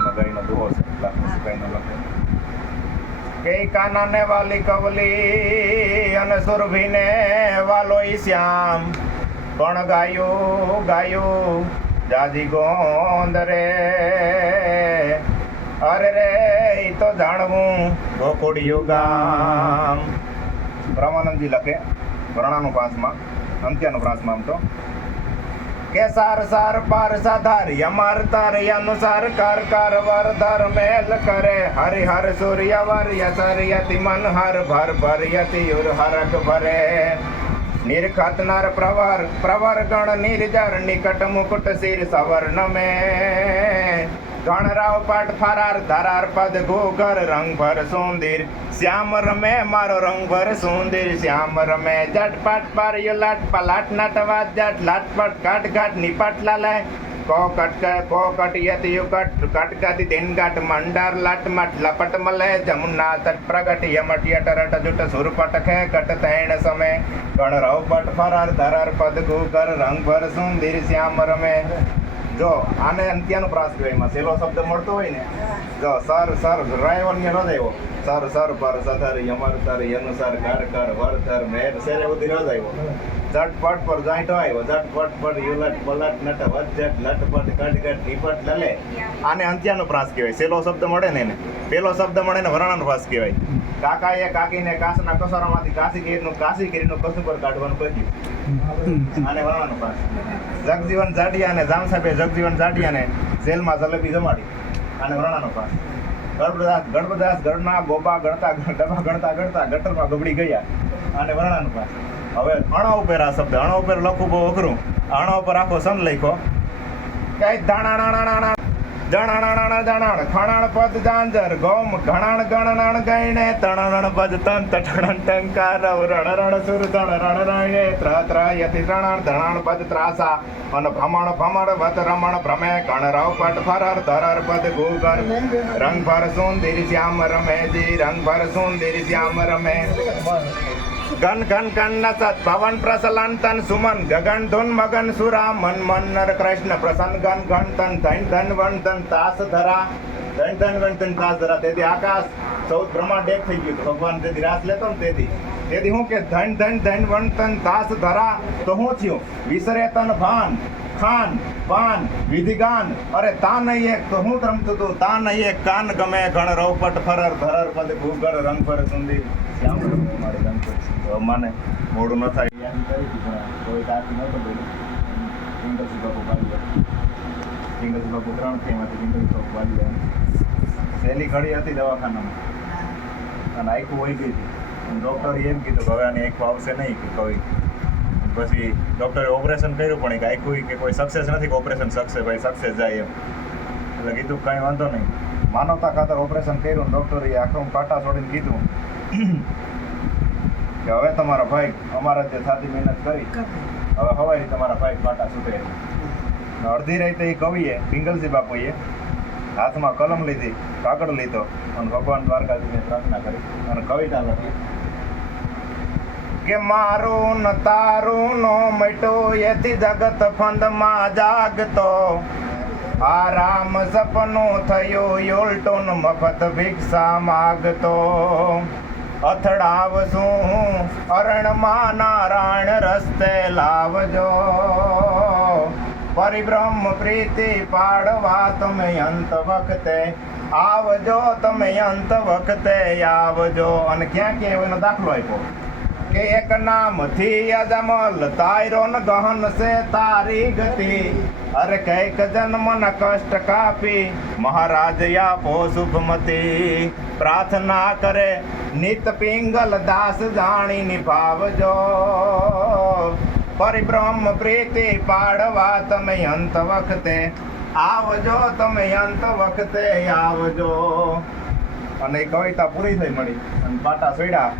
કવલીનો ગાયનો દુહો છે પછી ગાયનો લખે કે કાનાને વાલી કવલી અને સુરભીને વાલો ઈ શ્યામ પણ ગાયું ગાયું જાજી ગોંદ રે અરે રે તો જાણવું ગોકુડિયું ગામ. રામાનંદજી લખે વર્ણાનું પાંચમાં અંત્યાનું પાંચમાં આમ તો. કે સાર સાર પાર સાધાર યમાર તાર અનુસાર કાર કાર વર ધર મેલ કરે હરિ હર સૂર્ય વર યસર યતિ મન હર ભર ભર યતિ યુર હરક ભરે નિરખત નર પ્રવર પ્રવર ગણ નિર્જર નિકટ મુકુટ શિર સવર્ણ મે ગણ રાવ પાટ ફરાર, ધરાર પદ ઘોઘર રંગભર સુંદીર. શ્યામ રમે, મારો રંગભર સુંદીર. શ્યામ રમે, જટ પાટ પર યુ લાટ, પલાટ નટવાત જટ, લાટ પટ કાટ ઘાટ નિપટ લાલાય. કો કટ કો કટ યત યુ કટ કટ ગતિ દિન ગાટ, મંડાર લાટ મટ, લપટ મલે. જમુના તટ પ્રગટ, યમટ રટ જુટ, સુરપટ ખે કટ તૈણ સમે. ગણ રવ પટ ફરાર, ધરાર પદ ગોગર રંગ ભર સુંદર. શ્યામ રમે જો આને અંત્યાનો પ્રાસ કહેવાય. એમાં સેલો શબ્દ મળતો હોય ને જો સર સર ડ્રાઈવર ને રજ આવ્યો સર સર પર સધર યમર સર યનુસર કર કર વર તર મેર સેરે બધી રજ આવ્યો ઝટપટ પર જાઈટો આવ્યો. ઝટપટ પર યુલટ પલટ નટ વજટ લટપટ કટ કટ નીપટ લલે. આને અંત્યાનો પ્રાસ કહેવાય. સેલો શબ્દ મળે ને એને. પેલો શબ્દ મળે ને વરાણાનો પ્રાસ કહેવાય. કાકાએ કાકીને કાસના કસોરામાંથી કાશી ગીરનું કાશી ગીરનું કસું પર કાઢવાનું કહ્યું આને વરાણાનો પ્રાસ. જગજીવન જાડિયા અને જામ સાહેબે જગજીવન જાડિયાને જેલમાં જલેબી જમાડી. અને વરાણાનો પાસ ગણપદાસ ગણપદાસ ગણના ગોપા ગણતા ડબા ગણતા ગણતા ગટરમાં ગબડી ગયા. અને વરાણાનો પાસ હવે અણા ઉપર આ શબ્દ અણા ઉપર લખવું બહુ અઘરું. અણા ઉપર આખો સન લખ્યો. ક્યાંય દાણા નાણા જણાણાણા જણાણ ખણાણ પદ જાંજર ગૌમ, ઘણાણ, ગણનાણ, ગયણે તણણ પદ તન તટણ ટંકાર રણ રણ સુર તણ રણ રણે ત્ર ત્ર યતિ ત્રણાણ ધણાણ પદ ત્રાસા, અન ભમણ ભમણ, વત, રમણ, ભ્રમે કણ રવ, પટ, ફરર, ધરર પદ, ગુગર, રંગ ભર, સુંદર, શ્યામ, રમે, જી, રંગ ભર, સુંદર, શ્યામ, રમે. ઘન ઘન ઘન, નસત પવન પ્રસલન, તન, સુમન, ગગન, ધુન, મગન સુરા મન મન નર કૃષ્ણ, પ્રસન્ન, ઘન ઘન, તન, ધન ધન, વન તન તાસ ધરા ધન ધન વન તન તાસ ધરા. તેથી આકાશ ચૌદ બ્રહ્માંડ એક થઈ ગયું ભગવાન તેથી રાસ લેતો ને તેથી. તેથી હું કે ધન ધન ધન વન તાસ ધરા તો હું થયું? વિસરે તન ભાન, ખાન, પાન, વિધિગાન. અરે તા નહીં એક તો હું રમતું તું તા નહીં એક કાન ગમે, ગણ રવપટ ફરર, ધરર પદ ભૂગળ, રંગ પર સુંદી. શ્યામ મને મોડું ન થાય. કોઈ કાકી નહોતો બોલ્યો પિંગલજી બાપુ બાલી પિંગલજી બાપુ ત્રણથી એમાંથી પિંગલજી સહેલી ઘડી હતી દવાખાનામાં. અને આખું હોય ગઈ હતી. ડૉક્ટરે એમ કીધું કે હવે આની એક આવશે નહીં કે કોઈ. પછી ડૉક્ટરે ઓપરેશન કર્યું પણ એક આખું કે કોઈ સક્સેસ નથી કે ઓપરેશન સક્સેસ ભાઈ સક્સેસ જાય એમ. એટલે કીધું કાંઈ વાંધો નહીં. માનવતા ખાતર ઓપરેશન કર્યું ડૉક્ટરે આખું કાંટા છોડીને કીધું કે હવે તમારા ભાઈ અમારા જે સાથી મહેનત કરી હવે હવાઈ તમારા ભાઈ કાંટા છૂટે અડધી રાતે એ કવિએ, પિંગલજી બાપુએ હાથમાં કલમ લીધી, કાગળ લીધો અને ભગવાન દ્વારકાજીને પ્રાર્થના કરી અને કવિતા લખી. કે મારું ન તારું નો મટો એથી જગત ફંદમાં જાગતો. આરામ સપનો થયો યોલટો મફત ભિક્ષા માગતો. અથડાવશું, અરણમાં નારાયણ રસ્તે લાવજો. પરિબ્રહ્મ પ્રીતિ પાડવા તમે અંત વખતે, આવજો તમે અંત વખતે, આવજો. અને ક્યાં ક્યાં એનો દાખલો આપ્યો? કે એક નામથી અજમલ તારો ન ગહન છે તારી ગતિ. અરે કંઈક જન્મન કષ્ટ કાપી, મહારાજ આપો શુભમતી. પ્રાર્થના કરે, નિત પિંગલ દાસ જાણી નિભાવજો. પરિબ્રહ્મ પ્રીતિ પાડવા તમે અંત વખતે. આવજો તમે અંત વખતે આવજો. અને એ કવિતા પૂરી થઈ મળી. અને પાટા સોડ્યા.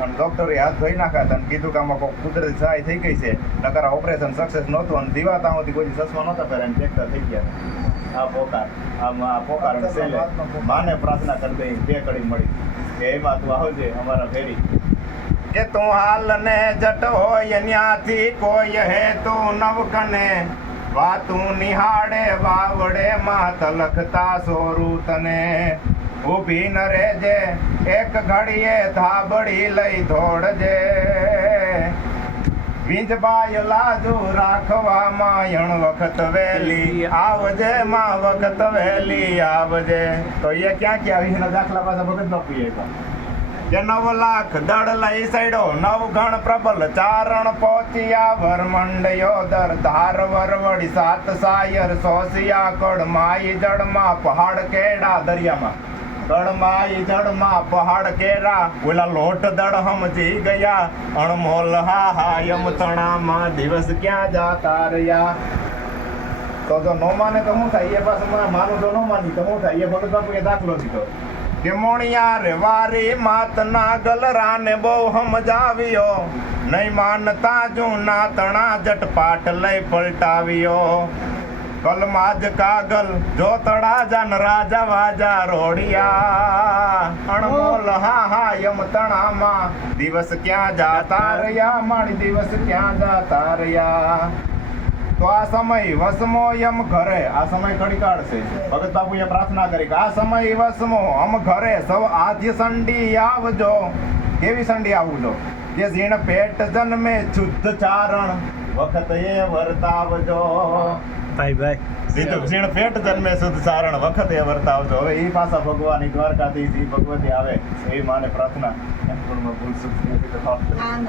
અને ડોક્ટરે હાથ ધોઈ નાખ્યા અને કીધું કે આમાં કોઈ કુદરતી સહાય થઈ ગઈ છે. નકર ઓપરેશન સક્સેસ નહોતું અને દીવાતા હોતી કોઈ ચશ્મા નહોતા પહેર્યા ફેક્ટર થઈ ગયા. આ પોકાર. આમ આ પોકાર. માને પ્રાર્થના કરી દઈ. બે કડી મળી. કે એમાં તું આવજે અમારા ફેરી. કે તું હાલ ને જટ હોય, ન્યાથી કોઈ હે તું નવકને વાતું નિહાળે, વાવડે માં તલખતા સોરું તને ઊભી ન રેજે એક ઘડીએ ધાબડી લઈ ધોડજે વિંજબાય લાજુ રાખવા માયણ વખત વેલી આવજે, માં વખત વેલી આવજે. તો એ ક્યાં ક્યાં આવી દાખલા પાછા ભગત ન પીએ કે નવ લાખ દળ લઈ સડ્યો નવ ગણ પ્રબલ ચારણ પહોંચ્યા વરમંડયો દર ધાર વરવડી સાત સાયર સોસિયા કડ માઈ જળમાં પહાડ કેડા દરિયામાં. કડમાઈ જળમાં પહાડ કેરા ઓલા લોટ દળ સમજી ગયા. અણમોલ હા હા યમ તણામાં દિવસ ક્યાં જાતા રહ્યા. તો જો નો માને તો હું થાય? એ પાસે મને તો નો માની તો શું થાય? એ ભગત બાપુ એ દાખલો દીધો. કે મોણિયા રે વારી માત નાગલ રાને બહુ સમજાવ્યો નહીં માનતા જૂના તણા જટપાટ લઈ પલટાવ્યો. કલમાજ કાગલ જો તળા જાન રાજા વાજા રોડિયા. અણમોલ હા હા યમ તણામાં. દિવસ ક્યાં જાતા રહ્યા માણી દિવસ ક્યાં જાતા રહ્યા. તો આ સમય વસમો યમ ઘરે. આ સમય ઘડી કાઢશે ભગત બાપુએ પ્રાર્થના કરી કે આ સમય વસમો અમ ઘરે સૌ આદ્ય સંડી આવજો. કેવી સંડી આવજો? કે જીણ પેટ જન્મે શુદ્ધ ચારણ વખત એ વર્તાવજો. ભાઈ ભાઈ. જીણ પેટ જન્મે શુદ્ધ ચારણ વખત એ વર્તાવજો. હવે એ પાછા ભગવાન દ્વારકાથી ઈ ભગવતી આવે. એ માને પ્રાર્થના. એમ પણ ભૂલ સુખ નથી તો આનંદ